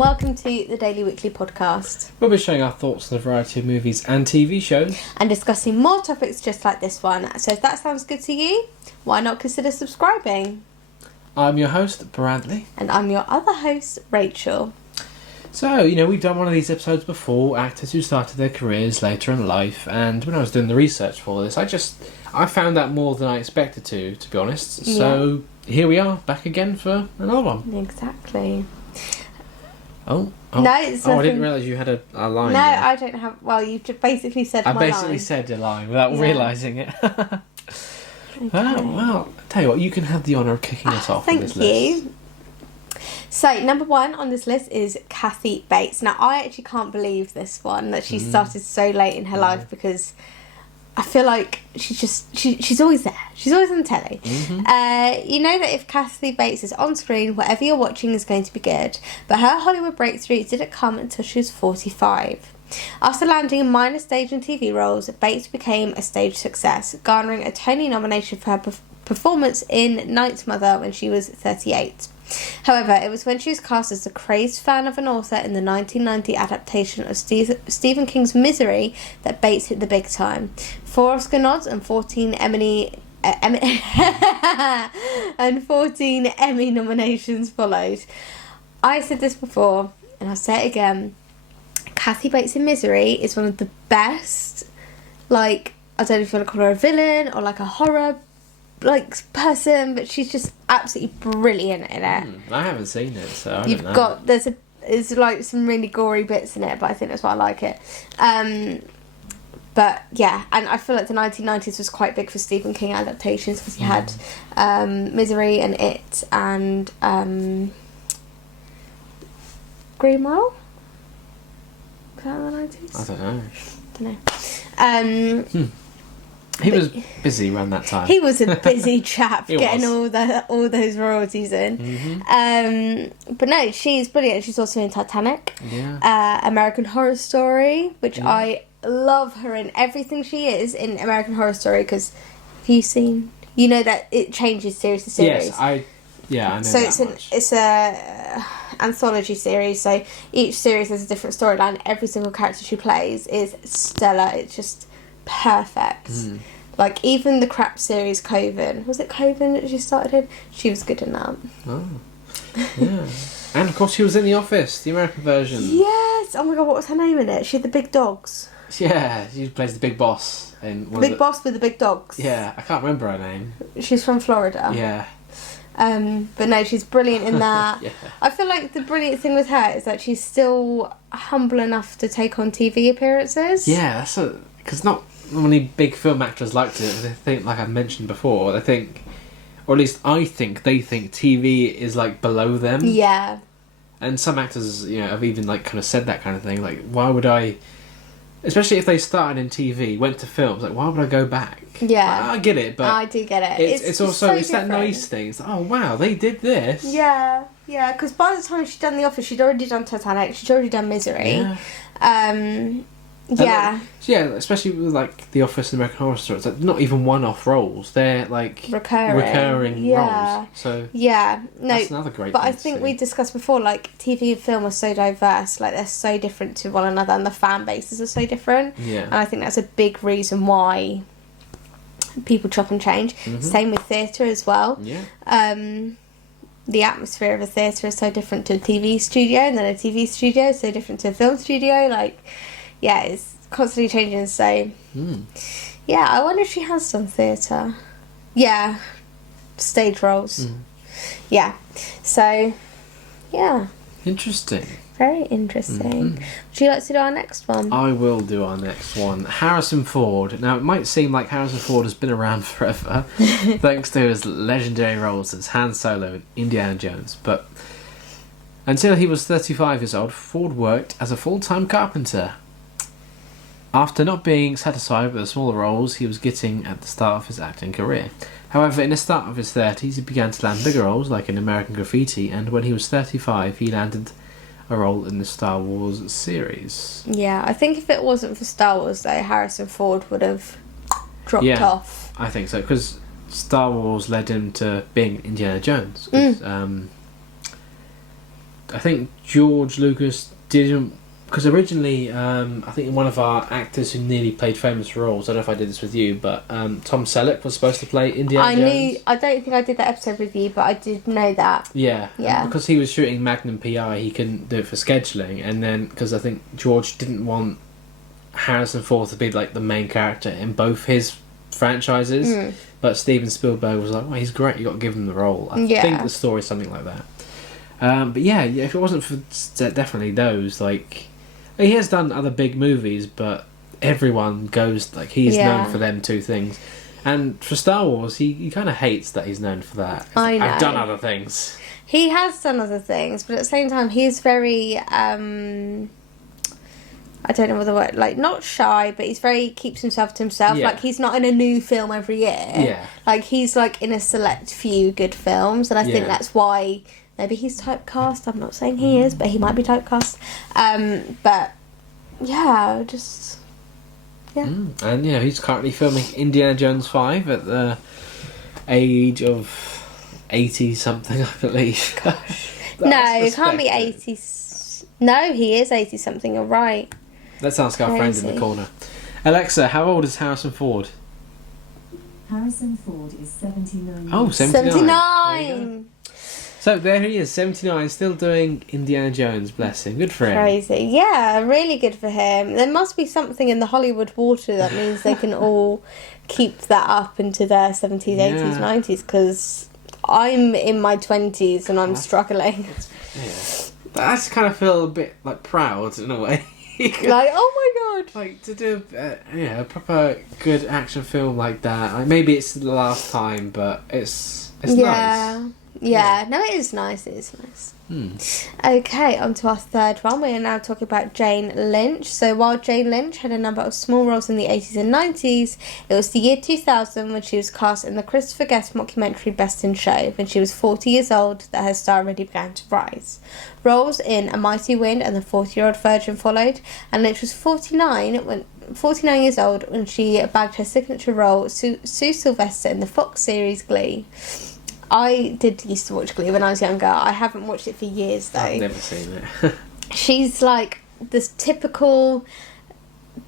welcome to the Daily Weekly podcast. We'll be showing our thoughts on a variety of movies and TV shows. And discussing more topics just like this one. So if that sounds good to you, why not consider subscribing? I'm your host, Bradley. And I'm your other host, Rachel. So, we've done one of these episodes before, actors who started their careers later in life, and when I was doing the research for this, I found that more than I expected to be honest. So, here we are, back again for another one. Exactly. Oh, no, it's nothing. I didn't realise you had a line. No, there. I don't have. Well, you basically said my line. I basically said your line without realising it. Okay. Well, I tell you what, you can have the honour of kicking us off on this list. Thank you. So, number one on this list is Kathy Bates. Now, I actually can't believe this one, that she started so late in her life, because I feel like she's always there. She's always on telly. You know that if Kathy Bates is on screen, whatever you're watching is going to be good. But her Hollywood breakthrough didn't come until she was 45. After landing in minor stage and TV roles, Bates became a stage success, garnering a Tony nomination for her performance in Night's Mother when she was 38. However, it was when she was cast as the crazed fan of an author in the 1990 adaptation of Stephen King's Misery that Bates hit the big time. 4 Oscar nods and 14 Emmy nominations followed. I said this before, and I'll say it again. Kathy Bates in Misery is one of the best, I don't know if you want to call her a villain or a horror person, but she's just absolutely brilliant in it. I haven't seen it, so I don't know. There's some really gory bits in it, but I think that's why I like it. But yeah, and I feel like the 1990s was quite big for Stephen King adaptations, because he had Misery and It and Green Mile. Was that in the 90s? I don't know. He was busy around that time. He was a busy chap getting was. all those royalties in. But no, she's brilliant. She's also in Titanic, American Horror Story, which I love her in. Everything she is in American Horror Story, because have you seen? You know that it changes series to series. Yes, I know so that it's a anthology series. So each series has a different storyline. Every single character she plays is stellar. It's just perfect. Even the crap series Coven, was it Coven that she started in? She was good in that. Yeah. And of course she was in The Office, the American version. Yes. Oh my god, what was her name in it? She had the big dogs. Yeah, she plays the big boss in boss with the big dogs. Yeah, I can't remember her name. She's from Florida. Yeah. But no, she's brilliant in that. Yeah. I feel like the brilliant thing with her is that she's still humble enough to take on TV appearances. Yeah, because not many big film actors like to. They think, like I mentioned before, they think, or at least I think, they think TV is below them. Yeah. And some actors, have even kind of said that kind of thing. Why would I? Especially if they started in TV, went to films, why would I go back? Yeah. I get it, but I do get it. It's also so that nice thing. It's oh wow, they did this. Yeah, because by the time she'd done The Office, she'd already done Titanic, she'd already done Misery. Yeah. Especially with The Office and American Horror Story, it's not even one-off roles. They're recurring roles. So that's another great. But I think we discussed before, TV and film are so diverse, they're so different to one another, and the fan bases are so different. Yeah. And I think that's a big reason why people chop and change. Same with theatre as well. Yeah. The atmosphere of a theatre is so different to a TV studio, and then a TV studio is so different to a film studio. It's constantly changing. So, I wonder if she has done theatre. Yeah, stage roles. Yeah, so, yeah. Interesting. Very interesting. Would you like to do our next one? I will do our next one. Harrison Ford. Now, it might seem like Harrison Ford has been around forever, thanks to his legendary roles as Han Solo in Indiana Jones, but until he was 35 years old, Ford worked as a full-time carpenter. After not being satisfied with the smaller roles he was getting at the start of his acting career. However, in the start of his 30s, he began to land bigger roles, like in American Graffiti, and when he was 35, he landed a role in the Star Wars series. Yeah, I think if it wasn't for Star Wars, though, Harrison Ford would have dropped off. I think so, because Star Wars led him to being Indiana Jones. 'Cause, I think George Lucas didn't, because originally I think one of our actors who nearly played famous roles, I don't know if I did this with you, but Tom Selleck was supposed to play Indiana Jones. I don't think I did that episode with you, but I did know that. Yeah. Because he was shooting Magnum PI, he couldn't do it for scheduling, and then because I think George didn't want Harrison Ford to be like the main character in both his franchises, but Steven Spielberg was like, well, he's great, you got to give him the role. I think the story's something like that. But yeah, if it wasn't for definitely those, like, he has done other big movies, but everyone goes, like, he's known for them two things. And for Star Wars, he kind of hates that he's known for that. I know. I've done other things. He has done other things, but at the same time, he's very, I don't know what the word, like, not shy, but he's very, keeps himself to himself. Yeah. Like, he's not in a new film every year. Yeah. Like, he's, like, in a select few good films, and I think that's why maybe he's typecast. I'm not saying he is, but he might be typecast. But, yeah, just... Yeah. And yeah, he's currently filming Indiana Jones 5 at the age of 80 something, I believe. Gosh. No, it can't be 80. No, he is 80 something, you're right. Let's ask our friend in the corner. Alexa, how old is Harrison Ford? Harrison Ford is 79. Oh, 79. 79! So there he is, 79, still doing Indiana Jones, bless him. Good for him. Crazy. Yeah, really good for him. There must be something in the Hollywood water that means they can all keep that up into their 70s, 80s, 90s, because I'm in my 20s and I'm struggling. I just kind of feel a bit, like, proud in a way. Like, oh my god. Like, to do a proper good action film like that. Like, maybe it's the last time, but it's nice. Yeah, no, it is nice. It is nice. Okay, on to our third one. We are now talking about Jane Lynch. So while Jane Lynch had a number of small roles in the 80s and 90s, it was the year 2000 when she was cast in the Christopher Guest mockumentary Best in Show. When she was 40 years old, that her star really began to rise. Roles in A Mighty Wind and The 40-Year-Old Virgin followed, and Lynch was 49 years old when she bagged her signature role, Sue Sylvester, in the Fox series Glee. I used to watch Glee when I was younger. I haven't watched it for years though. I've never seen it. She's like this typical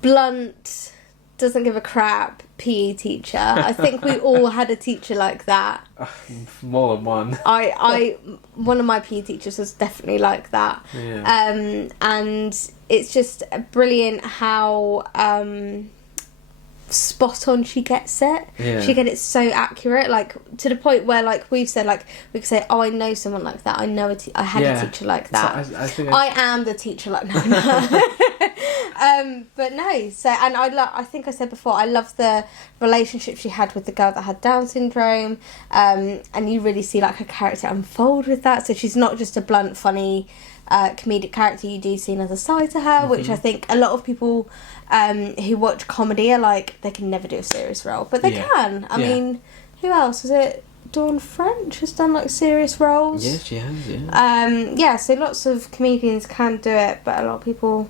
blunt, doesn't give a crap PE teacher. I think we all had a teacher like that. More than one. One of my PE teachers was definitely like that. Yeah. And it's just brilliant how spot on she gets it. She gets it so accurate, like to the point where, like we've said, like we could say, oh, I know someone like that. I know I had a teacher like that. So I am the teacher like no. But no. So, and I think I said before, I love the relationship she had with the girl that had Down syndrome. And you really see like her character unfold with that. So she's not just a blunt, funny comedic character. You do see another side to her, which I think a lot of people who watch comedy are like, they can never do a serious role, but they can. I mean, who else? Is it Dawn French has done like serious roles? Yeah, she has, yeah, so lots of comedians can do it, but a lot of people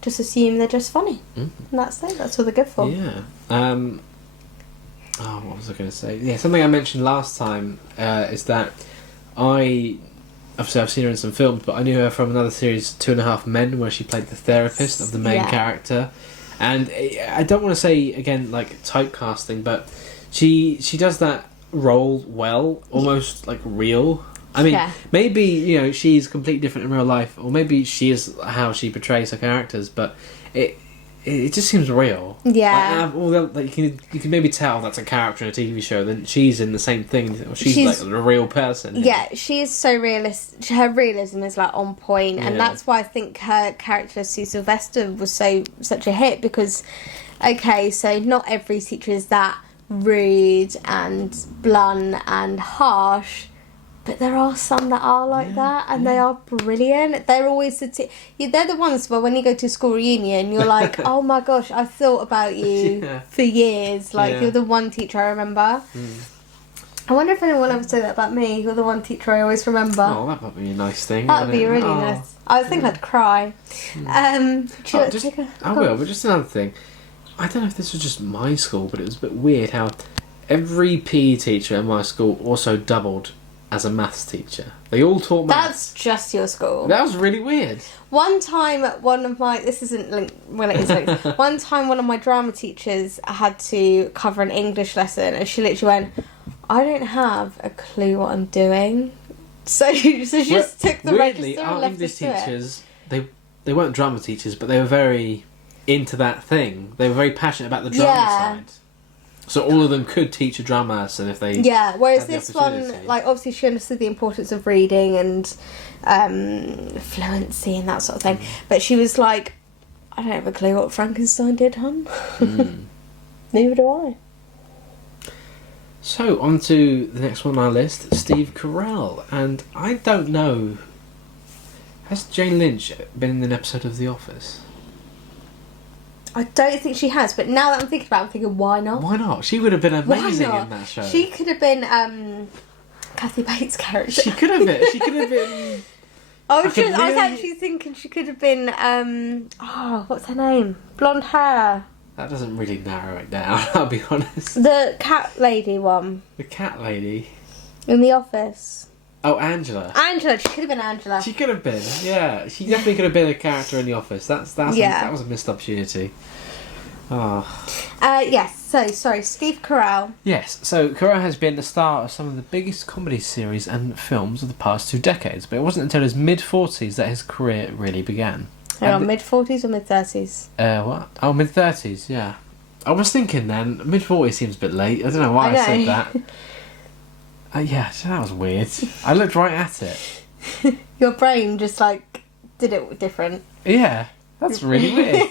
just assume they're just funny. And that's it, that's all they're good for. Yeah. What was I going to say? Yeah, something I mentioned last time is that obviously I've seen her in some films, but I knew her from another series, 2.5 Men, where she played the therapist of the main character. And I don't want to say, again, like typecasting, but she does that role well, almost like real. I mean, maybe, she's completely different in real life, or maybe she is how she portrays her characters, but it just seems real. Yeah. Like, you can maybe tell that's a character in a TV show, then she's in the same thing, or she's like a real person. Yeah, she is so realistic. Her realism is like on point, and that's why I think her character Sue Sylvester was such a hit, because so not every teacher is that rude and blunt and harsh, but there are some that are like that, and they are brilliant. They're always they're the ones where when you go to a school reunion, you're like, oh my gosh, I've thought about you for years. Like, you're the one teacher I remember. I wonder if anyone will ever say that about me. You're the one teacher I always remember. Oh, that might be a nice thing. That would be really nice. I think I'd cry. I will, but just another thing. I don't know if this was just my school, but it was a bit weird how every PE teacher in my school also doubled as a maths teacher. They all taught maths. That's just your school. That was really weird. One time, one of my... This isn't linked... Well, it is linked. One time, one of my drama teachers had to cover an English lesson, and she literally went, I don't have a clue what I'm doing. So she just took the weirdly, register and our left English us to it. teachers, they weren't drama teachers, but they were very into that thing. They were very passionate about the drama side. So all of them could teach a drama lesson if they... Yeah, whereas had the this one, opportunity. like, obviously she understood the importance of reading and fluency and that sort of thing. But she was like, I don't have a clue what Frankenstein did, hon. Neither do I. So, on to the next one on our list, Steve Carell. And I don't know... Has Jane Lynch been in an episode of The Office? I don't think she has, but now that I'm thinking about it, I'm thinking, why not? Why not? She would have been amazing Why not? in that show. She could have been Kathy Bates' character. She could have been. She could have been... I was really- actually thinking she could have been, what's her name? Blonde hair. That doesn't really narrow it down, I'll be honest. The cat lady one The cat lady. in The Office. Oh, Angela. Angela, she could have been Angela. She could have been, yeah. She definitely could have been a character in The Office. That was a missed opportunity. Oh. Yes, so, sorry, Steve Carell. Yes, so Carell has been the star of some of the biggest comedy series and films of the past 2 decades, but it wasn't until his mid-40s that his career really began. Hang on, mid-40s or mid-30s? What? Oh, mid-30s, yeah. I was thinking then, mid-40s seems a bit late. I don't know why I said that. Yeah, so that was weird. I looked right at it. Your brain just, like, did it different. Yeah, that's really weird.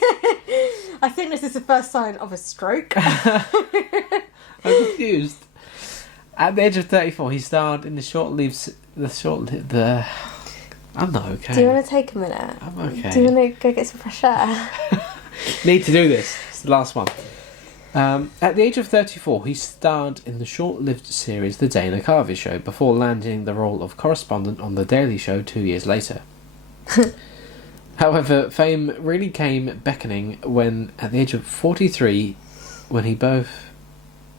I think this is the first sign of a stroke. I'm confused. At the age of 34, he starred in I'm not okay. Do you want to take a minute? I'm okay. Do you want to go get some fresh air? Need to do this. It's the last one. At the age of 34, he starred in the short-lived series The Dana Carvey Show before landing the role of correspondent on The Daily Show 2 years later. However, fame really came beckoning when, at the age of 43, when he both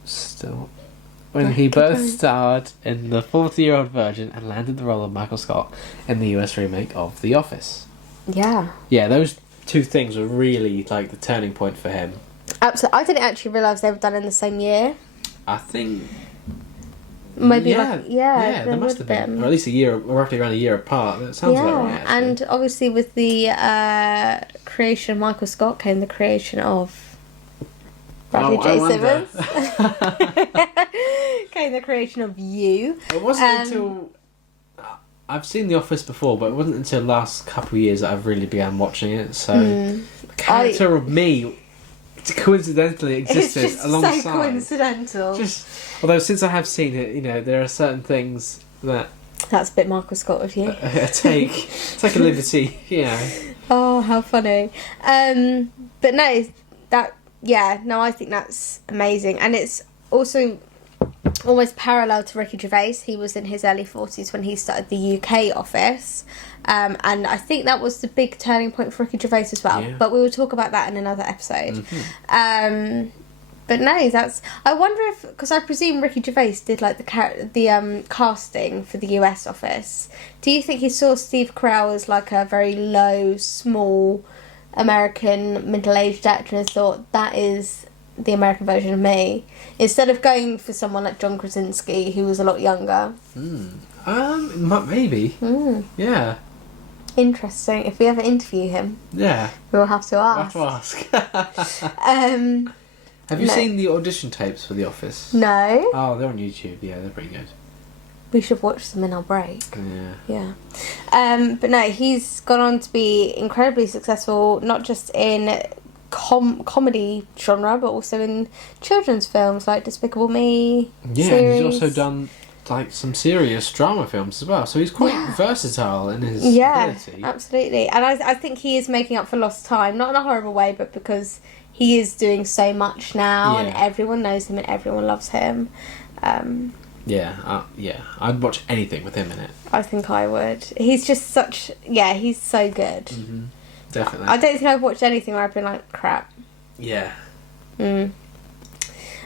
starred in The 40-Year-Old Virgin and landed the role of Michael Scott in the US remake of The Office. Yeah. Yeah, those 2 things were really like the turning point for him. Absolutely. I didn't actually realise they were done in the same year. I think... Maybe Yeah, there must have been. Or at least a year, or roughly around a year apart. That sounds about right, actually. And obviously with the creation of Michael Scott came the creation of Bradley J. Simmons. Came the creation of you. It wasn't until... I've seen The Office before, but it wasn't until the last couple of years that I've really began watching it. So the character of me coincidentally existed it's just alongside. so coincidental. Although since I have seen it, there are certain things that that's a bit Michael Scott of you. take a liberty, Oh, how funny! But no, I think that's amazing, and it's also almost parallel to Ricky Gervais. He was in his early 40s when he started the UK office. And I think that was the big turning point for Ricky Gervais as well. Yeah. But we will talk about that in another episode. Mm-hmm. But no, that's... I wonder if... Because I presume Ricky Gervais did like the casting for the US office. Do you think he saw Steve Carell as like a very low, small American middle-aged actor and thought, that is the American version of me, instead of going for someone like John Krasinski, who was a lot younger? Maybe. Yeah. Interesting. If we ever interview him, we'll have to ask. Have you seen the audition tapes for The Office? No. Oh, they're on YouTube. Yeah, they're pretty good. We should watch them in our break. Yeah. But no, he's gone on to be incredibly successful, not just in comedy genre, but also in children's films like Despicable Me. Yeah, series. And he's also done like some serious drama films as well, so he's quite versatile in his ability. Absolutely. And I think he is making up for lost time, not in a horrible way, but because he is doing so much now and everyone knows him and everyone loves him. I'd watch anything with him in it. I think I would. He's just such... Yeah, he's so good. Mm-hmm. Definitely. I don't think I've watched anything where I've been like, crap. Yeah.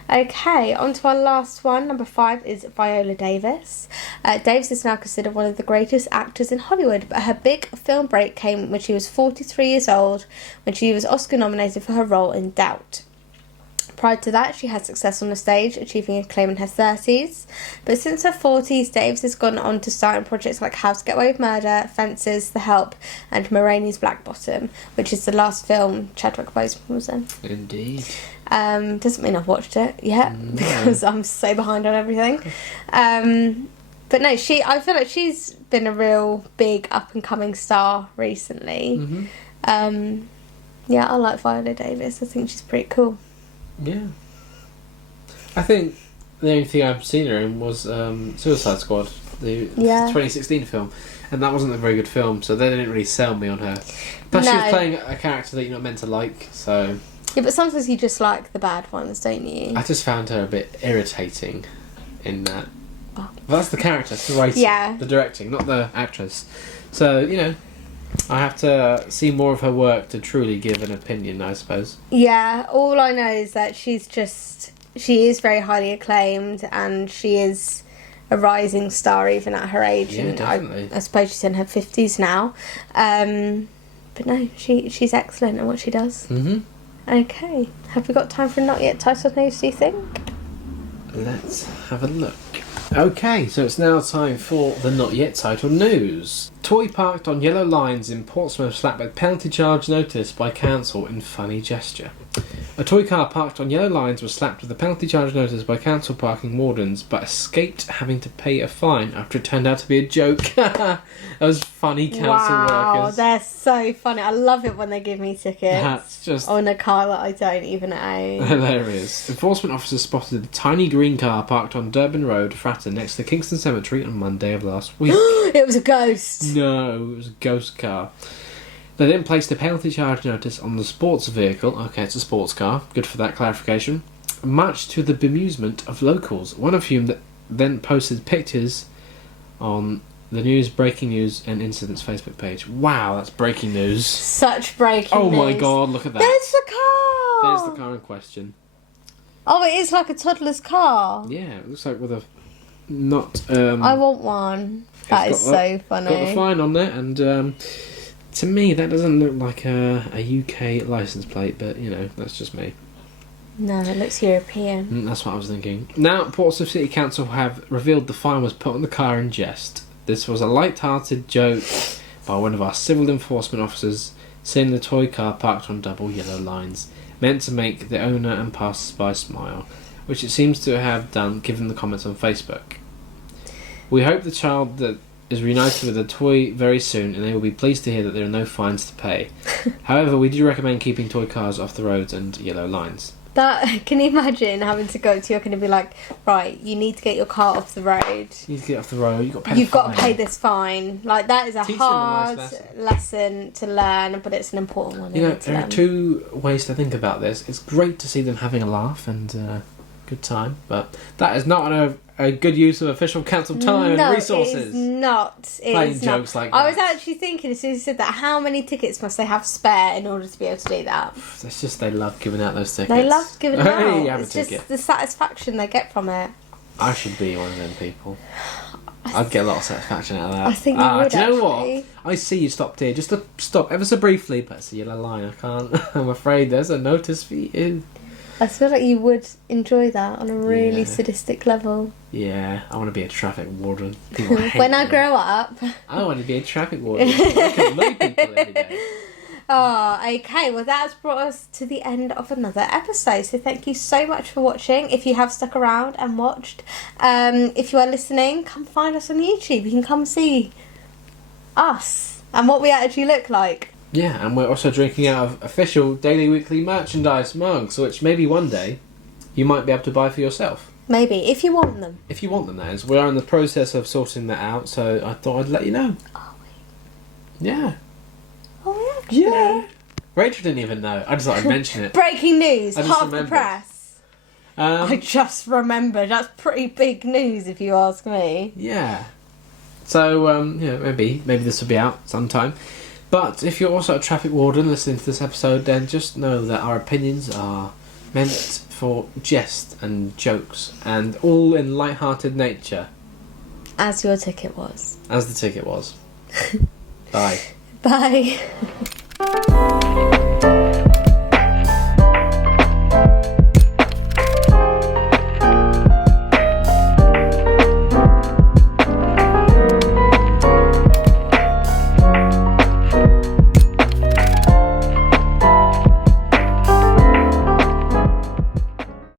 Okay, on to our last one. Number 5 is Viola Davis. Davis is now considered one of the greatest actors in Hollywood, but her big film break came when she was 43 years old, when she was Oscar nominated for her role in Doubt. Prior to that, she had success on the stage, achieving acclaim in her 30s. But since her 40s, Davis has gone on to star in projects like How to Get Away with Murder, Fences, The Help, and Ma Rainey's Black Bottom, which is the last film Chadwick Boseman was in. Indeed. Doesn't mean I've watched it yet, because I'm so behind on everything. But no, I feel like she's been a real big up-and-coming star recently. Mm-hmm. Yeah, I like Viola Davis. I think she's pretty cool. Yeah. I think the only thing I've seen her in was Suicide Squad, the 2016 film, and that wasn't a very good film, so they didn't really sell me on her. But she was playing a character that you're not meant to like, so... Yeah, but sometimes you just like the bad ones, don't you? I just found her a bit irritating in that. Well, that's the character, it's the writing, the directing, not the actress. So, you know, I have to see more of her work to truly give an opinion, I suppose. Yeah, all I know is that she is very highly acclaimed, and she is a rising star even at her age. Yeah, and definitely. I suppose she's in her 50s now. But no, she's excellent at what she does. Mm-hmm. Okay, have we got time for Not Yet Titled News, do you think? Let's have a look. Okay, so it's now time for the Not Yet Titled News. Toy parked on yellow lines in Portsmouth slapped with penalty charge notice by council in funny gesture. A toy car parked on yellow lines was slapped with a penalty charge notice by council parking wardens, but escaped having to pay a fine after it turned out to be a joke. Those funny council workers. Wow, they're so funny. I love it when they give me tickets. That's just on a car that I don't even own. Hilarious. Enforcement officers spotted a tiny green car parked on Durban Road, Fratton, next to Kingston Cemetery on Monday of last week. It was a ghost. No, it was a ghost car. They then placed a penalty charge notice on the sports vehicle. Okay, it's a sports car. Good for that clarification. Much to the bemusement of locals, one of whom then posted pictures on the breaking news and incidents Facebook page. Wow, that's breaking news. Such breaking news. Oh my god, look at that. There's the car! There's the car in question. Oh, it is like a toddler's car. Yeah, it looks like with a... not... I want one. That is so funny. Got the fine on there, and... to me, that doesn't look like a UK licence plate, but, you know, that's just me. No, it looks European. That's what I was thinking. Now, Portsmouth City Council have revealed the fine was put on the car in jest. This was a light-hearted joke by one of our civil enforcement officers, seeing the toy car parked on double yellow lines, meant to make the owner and passers-by smile, which it seems to have done given the comments on Facebook. We hope the child that is reunited with a toy very soon, and they will be pleased to hear that there are no fines to pay. However, we do recommend keeping toy cars off the roads and yellow lines. Can you imagine having to go to you're going to be like, right, you need to get your car off the road. You need to get off the road. You've got to pay this fine. Like, that is a hard lesson to learn, but it's an important one. You know, there are two ways to think about this. It's great to see them having a laugh and good time, but that is not a good use of official council time and resources. No, it is not. Playing jokes like that. I was actually thinking, as soon as you said that, how many tickets must they have spare in order to be able to do that? It's just they love giving out those tickets. They love giving them out. You have it's a ticket. Just the satisfaction they get from it. I should be one of them people. I'd get a lot of satisfaction out of that. I think you would, do you know actually. what? I see you stopped here. Just to stop ever so briefly, but it's a yellow line. I can't. I'm afraid there's a notice for you. I feel like you would enjoy that on a really sadistic level. Yeah, I want to be a traffic warden. When I grow up. I want to be a traffic warden. I can annoy people every day. Oh, okay. Well, that has brought us to the end of another episode. So thank you so much for watching. If you have stuck around and watched, if you are listening, come find us on YouTube. You can come see us and what we actually look like. Yeah, and we're also drinking out of official daily weekly merchandise mugs, which maybe one day you might be able to buy for yourself. Maybe, if you want them. If you want them, that is. We are in the process of sorting that out, so I thought I'd let you know. Are we? Yeah. Are we actually? Yeah. Rachel didn't even know. I just thought I'd mention it. Breaking news, I just half the remembered. press. I just remembered. That's pretty big news, if you ask me. Yeah. So, maybe this will be out sometime. But if you're also a traffic warden listening to this episode, then just know that our opinions are meant for jest and jokes, and all in light-hearted nature. As your ticket was. As the ticket was. Bye. Bye.